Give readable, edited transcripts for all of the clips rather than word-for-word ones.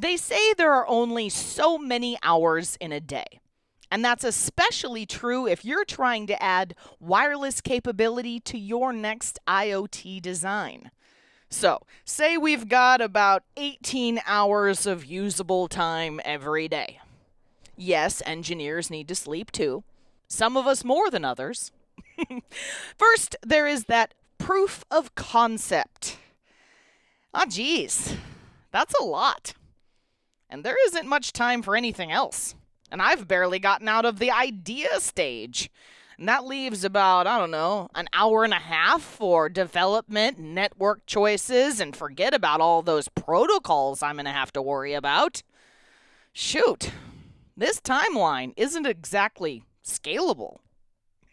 They say there are only so many hours in a day. And that's especially true if you're trying to add wireless capability to your next IoT design. So, say we've got about 18 hours of usable time every day. Yes, engineers need to sleep too. Some of us more than others. First, there is that proof of concept. Ah, geez, that's a lot. And there isn't much time for anything else. And I've barely gotten out of the idea stage. And that leaves about, I don't know, an hour and a half for development, network choices, and forget about all those protocols I'm going to have to worry about. Shoot, this timeline isn't exactly scalable.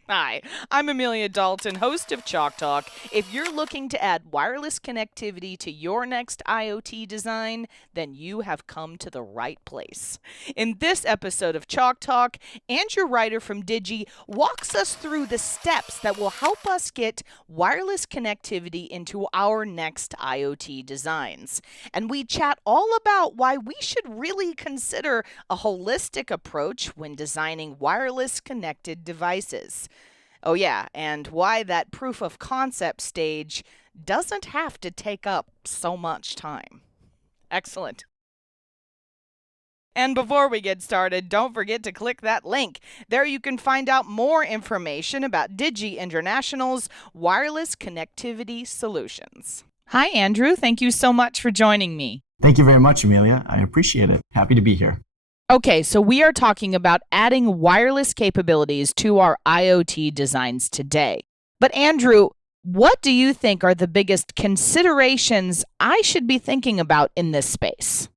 Hi, I'm Amelia Dalton, host of Chalk Talk. If you're looking to add wireless connectivity to your next IoT design, then you have come to the right place. In this episode of Chalk Talk, Andrew Reiter from Digi walks us through the steps that will help us get wireless connectivity into our next IoT designs. And we chat all about why we should really consider a holistic approach when designing wireless connected devices. Oh, yeah, and why that proof of concept stage doesn't have to take up so much time. Excellent. And before we get started, don't forget to click that link. There you can find out more information about Digi International's wireless connectivity solutions. Hi, Andrew. Thank you so much for joining me. Thank you very much, Amelia. I appreciate it. Happy to be here. Okay, so we are talking about adding wireless capabilities to our IoT designs today. But Andrew, what do you think are the biggest considerations I should be thinking about in this space?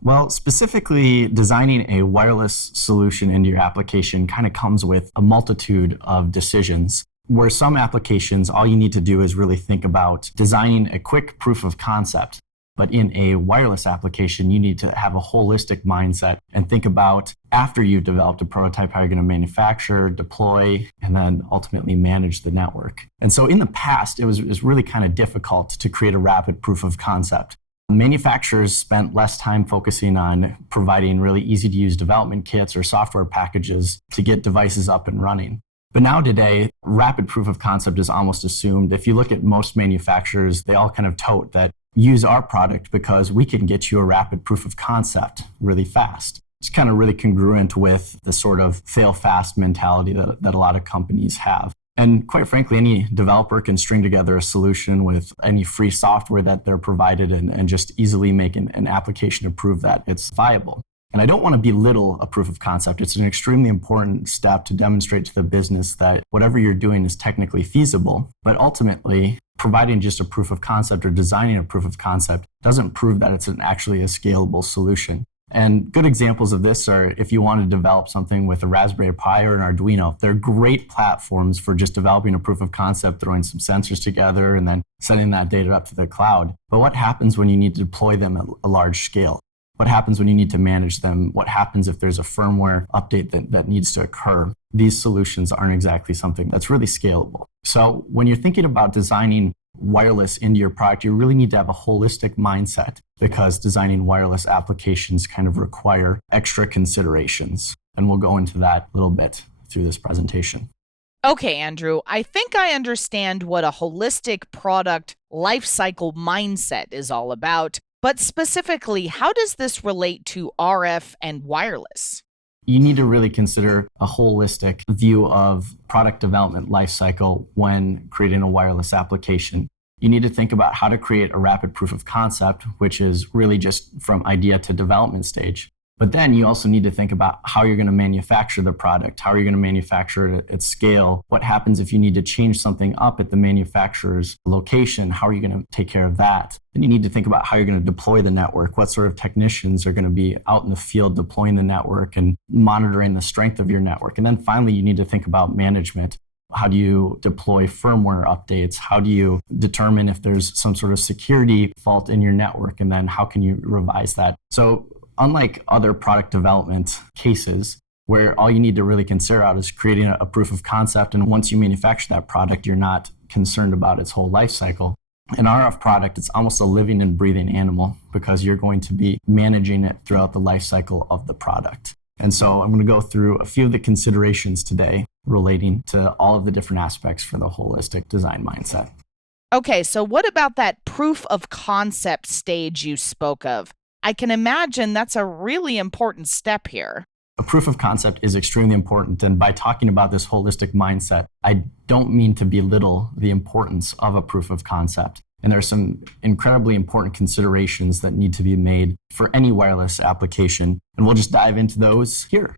Well, specifically, designing a wireless solution into your application kind of comes with a multitude of decisions. Where some applications, all you need to do is really think about designing a quick proof of concept. But in a wireless application, you need to have a holistic mindset and think about, after you've developed a prototype, how you're going to manufacture, deploy, and then ultimately manage the network. And so in the past, it was really kind of difficult to create a rapid proof of concept. Manufacturers spent less time focusing on providing really easy to use development kits or software packages to get devices up and running. But now today, rapid proof of concept is almost assumed. If you look at most manufacturers, they all kind of tote that use our product because we can get you a rapid proof of concept really fast. It's kind of really congruent with the sort of fail fast mentality that a lot of companies have. And quite frankly, any developer can string together a solution with any free software that they're provided and just easily make an application to prove that it's viable. And I don't want to belittle a proof of concept. It's an extremely important step to demonstrate to the business that whatever you're doing is technically feasible. But ultimately, providing just a proof of concept or designing a proof of concept doesn't prove that it's actually a scalable solution. And good examples of this are if you want to develop something with a Raspberry Pi or an Arduino, they're great platforms for just developing a proof of concept, throwing some sensors together, and then sending that data up to the cloud. But what happens when you need to deploy them at a large scale? What happens when you need to manage them? What happens if there's a firmware update that needs to occur? These solutions aren't exactly something that's really scalable. So when you're thinking about designing wireless into your product, you really need to have a holistic mindset because designing wireless applications kind of require extra considerations. And we'll go into that a little bit through this presentation. Okay, Andrew, I think I understand what a holistic product lifecycle mindset is all about. But specifically, how does this relate to RF and wireless? You need to really consider a holistic view of product development lifecycle when creating a wireless application. You need to think about how to create a rapid proof of concept, which is really just from idea to development stage. But then you also need to think about how you're going to manufacture the product. How are you going to manufacture it at scale? What happens if you need to change something up at the manufacturer's location? How are you going to take care of that? Then you need to think about how you're going to deploy the network. What sort of technicians are going to be out in the field deploying the network and monitoring the strength of your network? And then finally, you need to think about management. How do you deploy firmware updates? How do you determine if there's some sort of security fault in your network? And then how can you revise that? So unlike other product development cases where all you need to really consider out is creating a proof of concept, and once you manufacture that product, you're not concerned about its whole life cycle. An RF product, it's almost a living and breathing animal because you're going to be managing it throughout the life cycle of the product. And so I'm going to go through a few of the considerations today relating to all of the different aspects for the holistic design mindset. Okay, so what about that proof of concept stage you spoke of? I can imagine that's a really important step here. A proof of concept is extremely important. And by talking about this holistic mindset, I don't mean to belittle the importance of a proof of concept. And there are some incredibly important considerations that need to be made for any wireless application. And we'll just dive into those here.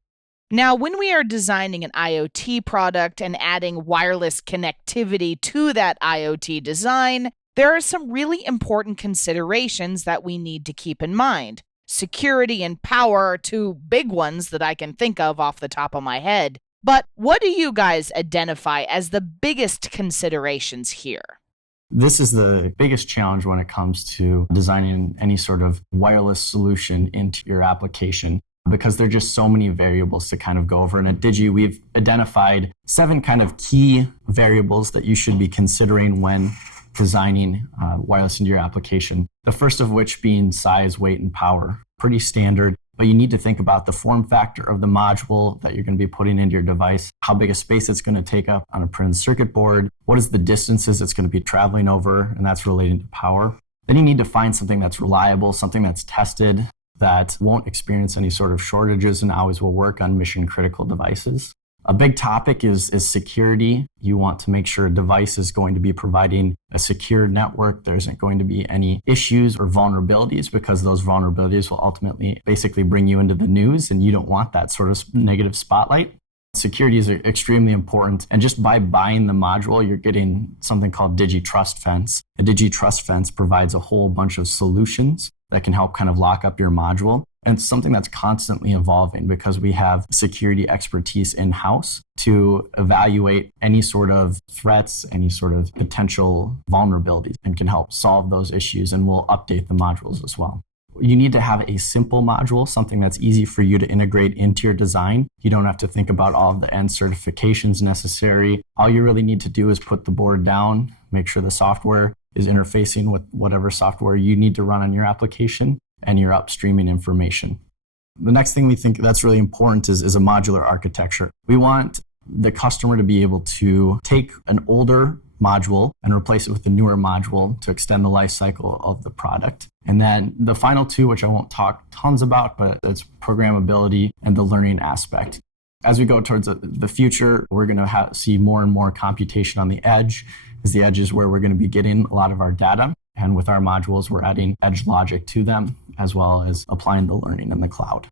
Now, when we are designing an IoT product and adding wireless connectivity to that IoT design, there are some really important considerations that we need to keep in mind. Security and power are two big ones that I can think of off the top of my head. But what do you guys identify as the biggest considerations here? This is the biggest challenge when it comes to designing any sort of wireless solution into your application, because there are just so many variables to kind of go over. And at Digi, we've identified 7 kind of key variables that you should be considering when designing wireless into your application. The first of which being size, weight, and power. Pretty standard, but you need to think about the form factor of the module that you're going to be putting into your device, how big a space it's going to take up on a printed circuit board, what is the distances it's going to be traveling over, and that's relating to power. Then you need to find something that's reliable, something that's tested, that won't experience any sort of shortages and always will work on mission-critical devices. A big topic is security. You want to make sure a device is going to be providing a secure network. There isn't going to be any issues or vulnerabilities, because those vulnerabilities will ultimately basically bring you into the news, and you don't want that sort of negative spotlight. Security is extremely important. And just by buying the module, you're getting something called Digi Trust Fence. A Digi Trust Fence provides a whole bunch of solutions that can help kind of lock up your module. And it's something that's constantly evolving because we have security expertise in-house to evaluate any sort of threats, any sort of potential vulnerabilities, and can help solve those issues. And we'll update the modules as well. You need to have a simple module, something that's easy for you to integrate into your design. You don't have to think about all of the end certifications necessary. All you really need to do is put the board down, make sure the software is interfacing with whatever software you need to run on your application, and you're upstreaming information. The next thing we think that's really important is a modular architecture. We want the customer to be able to take an older module and replace it with a newer module to extend the life cycle of the product. And then the final 2, which I won't talk tons about, but it's programmability and the learning aspect. As we go towards the future, we're going to see more and more computation on the edge, as the edge is where we're going to be getting a lot of our data. And with our modules, we're adding edge logic to them, as well as applying the learning in the cloud.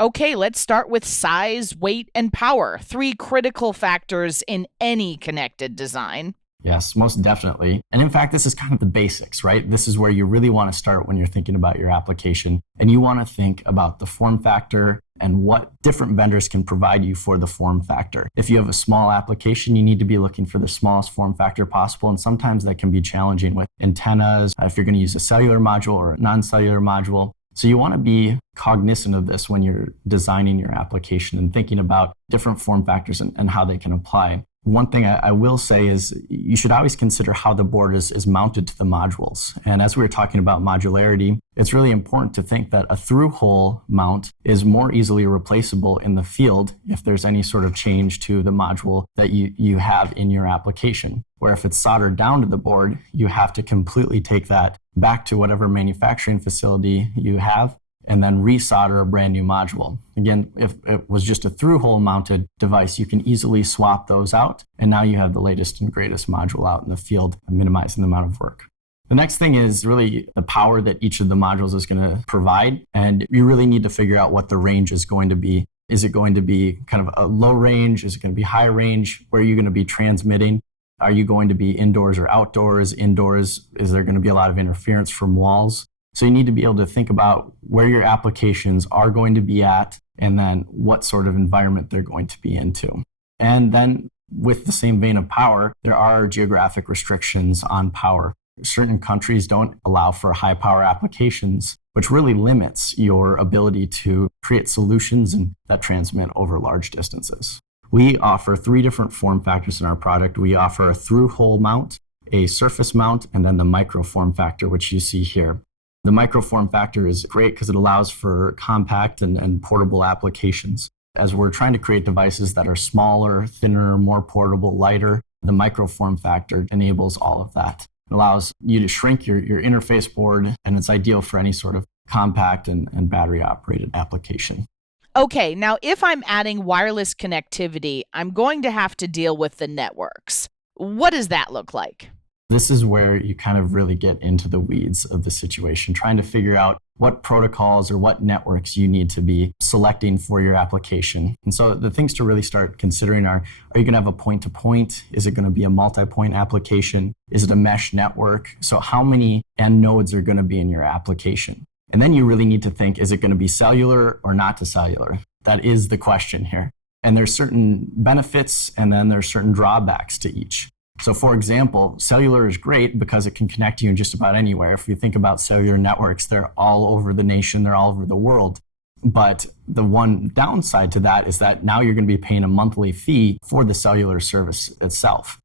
Okay, let's start with size, weight, and power, 3 critical factors in any connected design. Yes, most definitely. And in fact, this is kind of the basics, right? This is where you really want to start when you're thinking about your application. And you want to think about the form factor and what different vendors can provide you for the form factor. If you have a small application, you need to be looking for the smallest form factor possible. And sometimes that can be challenging with antennas, if you're going to use a cellular module or a non-cellular module. So you want to be cognizant of this when you're designing your application and thinking about different form factors and how they can apply. One thing I will say is you should always consider how the board is mounted to the modules. And as we were talking about modularity, it's really important to think that a through-hole mount is more easily replaceable in the field if there's any sort of change to the module that you have in your application. Where if it's soldered down to the board, you have to completely take that back to whatever manufacturing facility you have and then resolder a brand new module. Again, if it was just a through-hole mounted device, you can easily swap those out, and now you have the latest and greatest module out in the field, minimizing the amount of work. The next thing is really the power that each of the modules is going to provide, and you really need to figure out what the range is going to be. Is it going to be kind of a low range? Is it going to be high range? Where are you going to be transmitting? Are you going to be indoors or outdoors? Indoors, is there going to be a lot of interference from walls? So you need to be able to think about where your applications are going to be at and then what sort of environment they're going to be into. And then with the same vein of power, there are geographic restrictions on power. Certain countries don't allow for high power applications, which really limits your ability to create solutions that transmit over large distances. We offer 3 different form factors in our product. We offer a through-hole mount, a surface mount, and then the micro form factor, which you see here. The micro form factor is great because it allows for compact and portable applications. As we're trying to create devices that are smaller, thinner, more portable, lighter, the micro form factor enables all of that. It allows you to shrink your interface board, and it's ideal for any sort of compact and battery-operated application. Okay, now if I'm adding wireless connectivity, I'm going to have to deal with the networks. What does that look like? This is where you kind of really get into the weeds of the situation, trying to figure out what protocols or what networks you need to be selecting for your application. And so the things to really start considering are you going to have a point-to-point? Is it going to be a multi-point application? Is it a mesh network? So how many end nodes are going to be in your application? And then you really need to think, is it going to be cellular or not to cellular? That is the question here. And there's certain benefits and then there's certain drawbacks to each. So for example, cellular is great because it can connect you in just about anywhere. If you think about cellular networks, they're all over the nation, they're all over the world. But the one downside to that is that now you're going to be paying a monthly fee for the cellular service itself.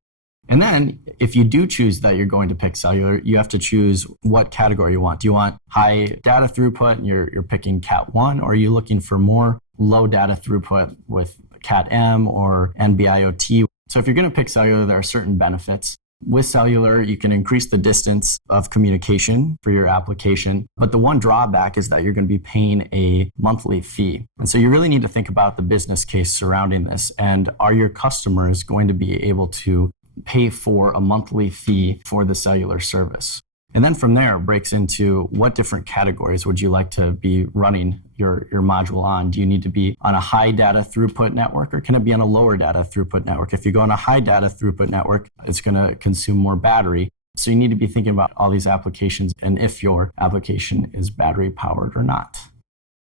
And then if you do choose that you're going to pick cellular, you have to choose what category you want. Do you want high data throughput and you're picking Cat 1, or are you looking for more low data throughput with Cat M or NB-IoT? So if you're going to pick cellular, there are certain benefits. With cellular, you can increase the distance of communication for your application. But the one drawback is that you're going to be paying a monthly fee. And so you really need to think about the business case surrounding this. And are your customers going to be able to pay for a monthly fee for the cellular service? And then from there, it breaks into what different categories would you like to be running your module on? Do you need to be on a high data throughput network, or can it be on a lower data throughput network? If you go on a high data throughput network, it's going to consume more battery. So you need to be thinking about all these applications and if your application is battery powered or not.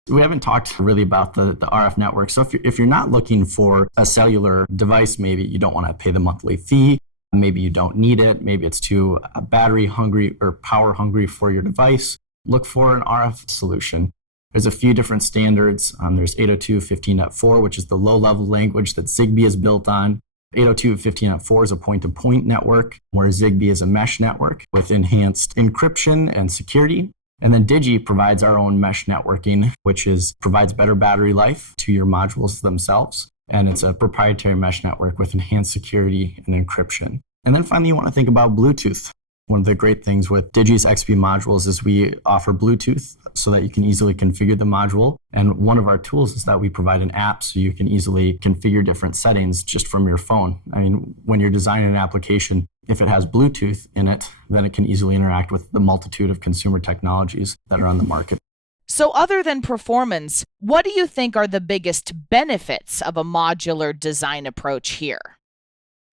We haven't talked really about the RF network. So if you're not looking for a cellular device, maybe you don't want to pay the monthly fee. Maybe you don't need it. Maybe it's too battery hungry or power hungry for your device. Look for an RF solution. There's a few different standards. There's 802.15.4, which is the low-level language that Zigbee is built on. 802.15.4 is a point-to-point network, where Zigbee is a mesh network with enhanced encryption and security. And then Digi provides our own mesh networking, which provides better battery life to your modules themselves. And it's a proprietary mesh network with enhanced security and encryption. And then finally, you want to think about Bluetooth. One of the great things with Digi's XP modules is we offer Bluetooth so that you can easily configure the module. And one of our tools is that we provide an app so you can easily configure different settings just from your phone. I mean, when you're designing an application, if it has Bluetooth in it, then it can easily interact with the multitude of consumer technologies that are on the market. So other than performance, what do you think are the biggest benefits of a modular design approach here?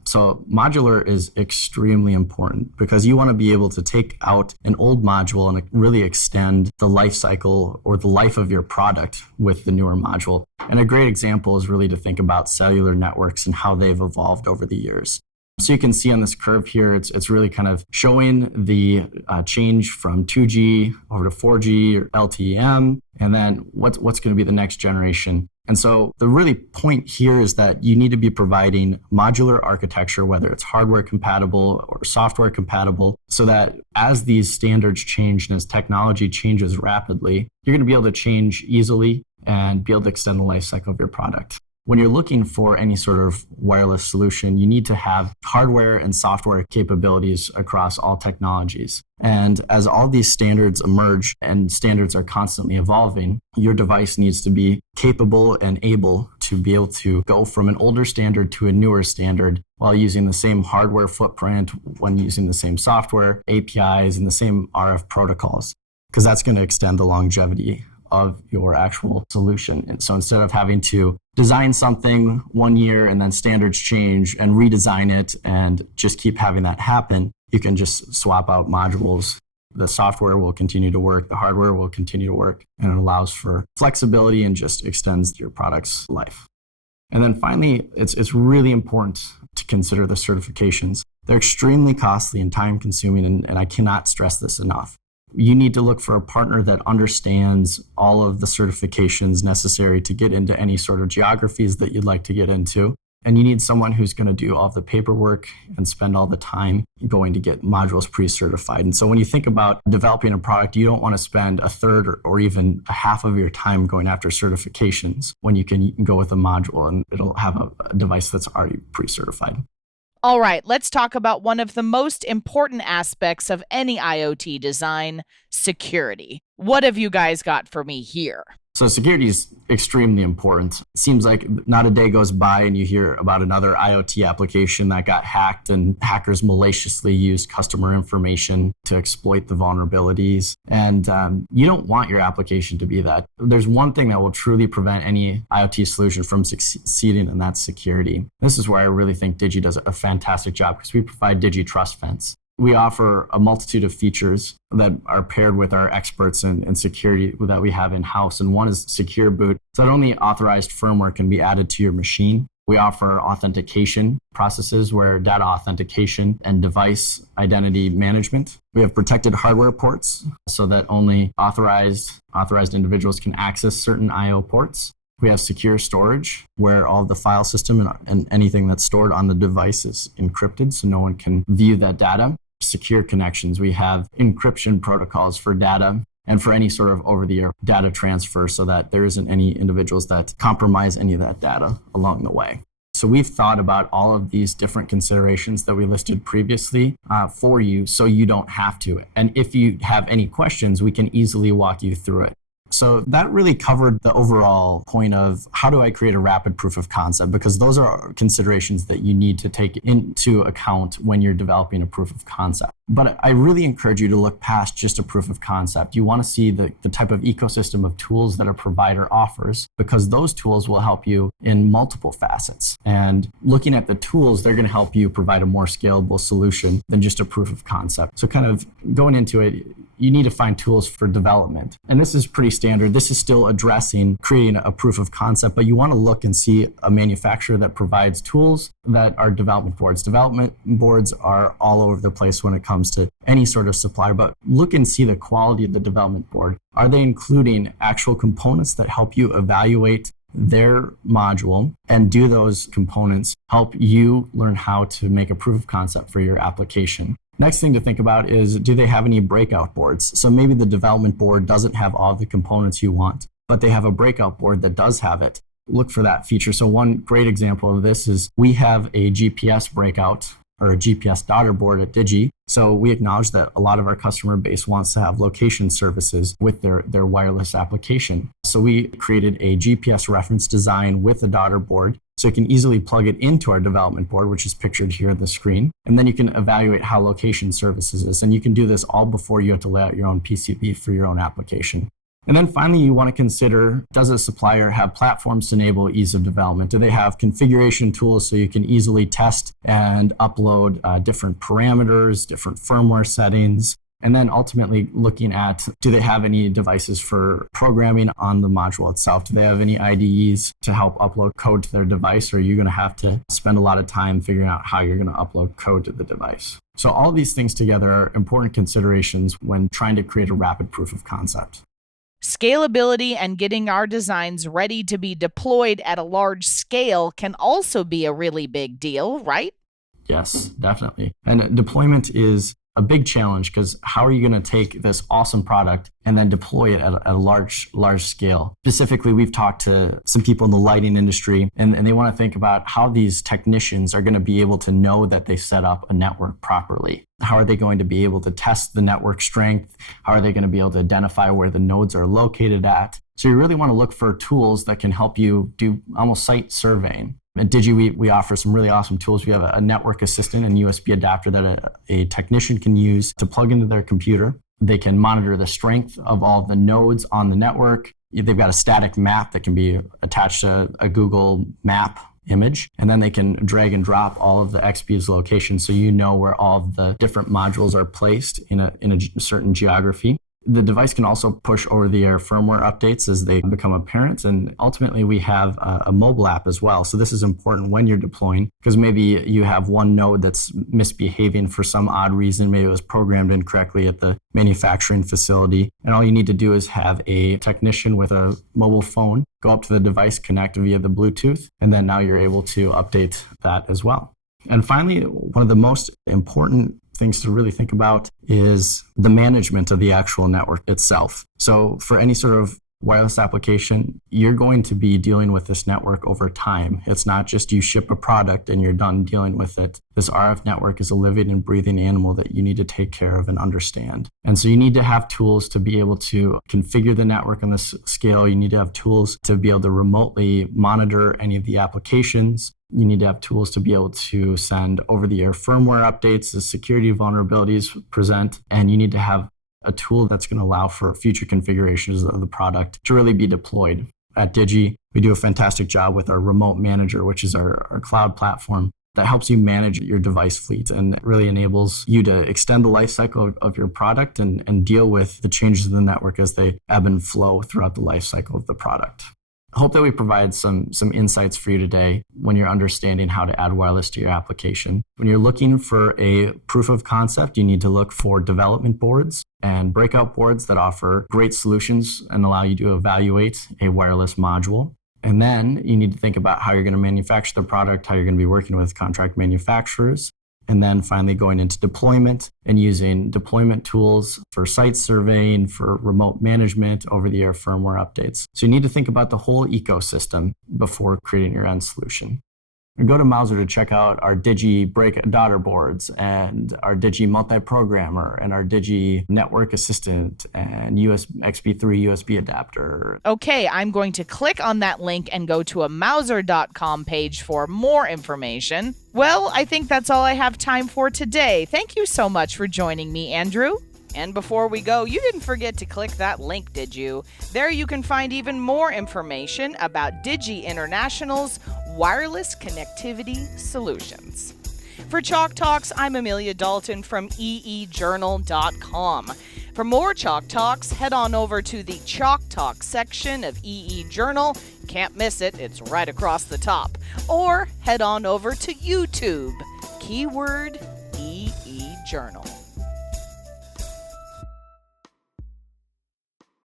So modular is extremely important because you want to be able to take out an old module and really extend the life cycle or the life of your product with the newer module. And a great example is really to think about cellular networks and how they've evolved over the years. So you can see on this curve here, it's really kind of showing the change from 2G over to 4G or LTE-M, and then what's going to be the next generation. And so the really point here is that you need to be providing modular architecture, whether it's hardware compatible or software compatible, so that as these standards change and as technology changes rapidly, you're going to be able to change easily and be able to extend the life cycle of your product. When you're looking for any sort of wireless solution, you need to have hardware and software capabilities across all technologies. And as all these standards emerge and standards are constantly evolving, your device needs to be capable and able to be able to go from an older standard to a newer standard while using the same hardware footprint, when using the same software, APIs, and the same RF protocols, because that's going to extend the longevity of your actual solution. And so instead of having to design something 1 year and then standards change and redesign it and just keep having that happen, you can just swap out modules. The software will continue to work, the hardware will continue to work, and it allows for flexibility and just extends your product's life. And then finally, it's really important to consider the certifications. They're extremely costly and time consuming, and I cannot stress this enough. You need to look for a partner that understands all of the certifications necessary to get into any sort of geographies that you'd like to get into. And you need someone who's going to do all the paperwork and spend all the time going to get modules pre-certified. And so when you think about developing a product, you don't want to spend a third or even a half of your time going after certifications when you can go with a module and it'll have a device that's already pre-certified. All right, let's talk about one of the most important aspects of any IoT design, security. What have you guys got for me here? So security is extremely important. It seems like not a day goes by and you hear about another IoT application that got hacked and hackers maliciously used customer information to exploit the vulnerabilities. And you don't want your application to be that. There's one thing that will truly prevent any IoT solution from succeeding, and that's security. This is where I really think Digi does a fantastic job because we provide Digi Trust Fence. We offer a multitude of features that are paired with our experts in security that we have in-house. And one is Secure Boot. So that only authorized firmware can be added to your machine. We offer authentication processes where data authentication and device identity management. We have protected hardware ports so that only authorized individuals can access certain I/O ports. We have secure storage where all of the file system and anything that's stored on the device is encrypted so no one can view that data. Secure connections. We have encryption protocols for data and for any sort of over-the-air data transfer so that there isn't any individuals that compromise any of that data along the way. So we've thought about all of these different considerations that we listed previously for you so you don't have to. And if you have any questions, we can easily walk you through it. So that really covered the overall point of how do I create a rapid proof of concept, because those are considerations that you need to take into account when you're developing a proof of concept. But I really encourage you to look past just a proof of concept. You want to see the type of ecosystem of tools that a provider offers, because those tools will help you in multiple facets. And looking at the tools, they're going to help you provide a more scalable solution than just a proof of concept. So kind of going into it, you need to find tools for development. And this is pretty standard. This is still addressing creating a proof of concept, but you want to look and see a manufacturer that provides tools that are development boards. Development boards are all over the place when it comes to any sort of supplier, but look and see the quality of the development board. Are they including actual components that help you evaluate their module, and do those components help you learn how to make a proof of concept for your application? Next thing to think about is, do they have any breakout boards? So maybe the development board doesn't have all the components you want, but they have a breakout board that does have it. Look for that feature. So one great example of this is we have a GPS breakout or a GPS daughter board at Digi. So we acknowledge that a lot of our customer base wants to have location services with their wireless application. So we created a GPS reference design with a daughter board. So you can easily plug it into our development board, which is pictured here on the screen. And then you can evaluate how location services is. And you can do this all before you have to lay out your own PCB for your own application. And then finally, you want to consider, does a supplier have platforms to enable ease of development? Do they have configuration tools so you can easily test and upload different parameters, different firmware settings? And then ultimately looking at, do they have any devices for programming on the module itself? Do they have any IDEs to help upload code to their device? Or are you going to have to spend a lot of time figuring out how you're going to upload code to the device? So all these things together are important considerations when trying to create a rapid proof of concept. Scalability and getting our designs ready to be deployed at a large scale can also be a really big deal, right? Yes, definitely. And deployment is a big challenge, because how are you going to take this awesome product and then deploy it at a large scale? Specifically, we've talked to some people in the lighting industry, and they want to think about how these technicians are going to be able to know that they set up a network properly. How are they going to be able to test the network strength? How are they going to be able to identify where the nodes are located at? So you really want to look for tools that can help you do almost site surveying. At Digi, we offer some really awesome tools. We have a network assistant and USB adapter that a technician can use to plug into their computer. They can monitor the strength of all the nodes on the network. They've got a static map that can be attached to a Google map image, and then they can drag and drop all of the XP's locations so you know where all of the different modules are placed in a certain geography. The device can also push over-the-air firmware updates as they become apparent. And ultimately, we have a mobile app as well. So this is important when you're deploying, because maybe you have one node that's misbehaving for some odd reason. Maybe it was programmed incorrectly at the manufacturing facility. And all you need to do is have a technician with a mobile phone go up to the device, connect via the Bluetooth, and then now you're able to update that as well. And finally, one of the most important things to really think about is the management of the actual network itself. So for any sort of wireless application, you're going to be dealing with this network over time. It's not just you ship a product and you're done dealing with it. This RF network is a living and breathing animal that you need to take care of and understand. And so you need to have tools to be able to configure the network on this scale. You need to have tools to be able to remotely monitor any of the applications. You need to have tools to be able to send over-the-air firmware updates as security vulnerabilities present, and you need to have a tool that's going to allow for future configurations of the product to really be deployed. At Digi, we do a fantastic job with our remote manager, which is our cloud platform that helps you manage your device fleet and really enables you to extend the life cycle of your product and deal with the changes in the network as they ebb and flow throughout the life cycle of the product. I hope that we provide some insights for you today when you're understanding how to add wireless to your application. When you're looking for a proof of concept, you need to look for development boards and breakout boards that offer great solutions and allow you to evaluate a wireless module. And then you need to think about how you're going to manufacture the product, how you're going to be working with contract manufacturers. And then finally going into deployment and using deployment tools for site surveying, for remote management, over-the-air firmware updates. So you need to think about the whole ecosystem before creating your end solution. And go to Mouser to check out our Digi daughter boards and our Digi multi-programmer and our Digi network assistant and XP3 USB adapter. Okay, I'm going to click on that link and go to a Mouser.com page for more information. Well, I think that's all I have time for today. Thank you so much for joining me, Andrew. And before we go, you didn't forget to click that link, did you? There you can find even more information about Digi International's wireless connectivity solutions. For Chalk Talks, I'm Amelia Dalton from eejournal.com. For more Chalk Talks, head on over to the Chalk Talk section of EE Journal. Can't miss it, it's right across the top. Or head on over to YouTube, keyword EE Journal.